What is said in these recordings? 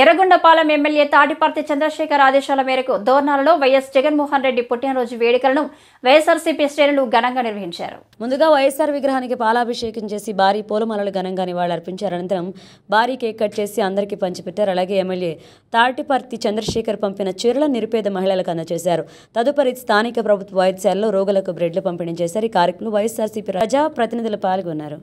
Yerragondapalem MLA Tatiparthi Chandrasekhar ఆదేశాల మేరకు దోర్నాలలో YS Jaganmohan Reddy పుట్టినరోజు వేడుకలను వైఎస్ఆర్సీపీ శ్రేణులు ఘనంగా నిర్వహించారు. ముందుగా వైఎస్ఆర్ విగ్రహానికి పాలాభిషేకం చేసి భారీ పూలమాలలు ఘనంగా నివాళులర్పించారు. అనంతరం భారీ కేక్ కట్ చేసి అందరికీ పంచిపెట్టారు. అలాగే ఎమ్మెల్యే తాటిపర్తి చంద్రశేఖర్ పంపిన చీరలను నిరుపేద మహిళలకు అందజేశారు. తదుపరి స్థానిక ప్రభుత్వ వైద్యశాలలో రోగులకు బ్రెడ్లు పంపిణీ చేశారు. ఈ కార్యక్రమంలో వైఎస్ఆర్సీపీ ప్రజా ప్రతినిధులు పాల్గొన్నారు.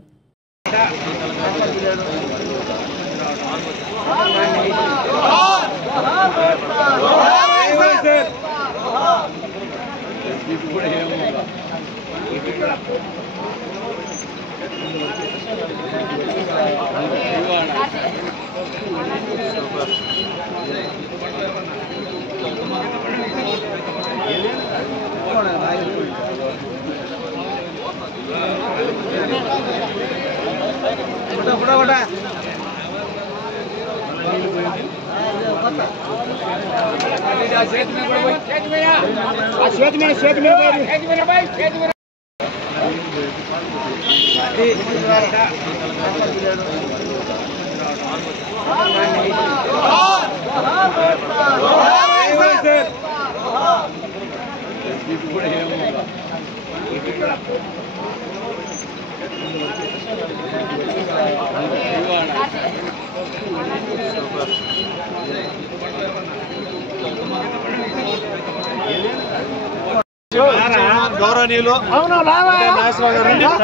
గౌరవనీయులు నాగేశ్వరరావు గారు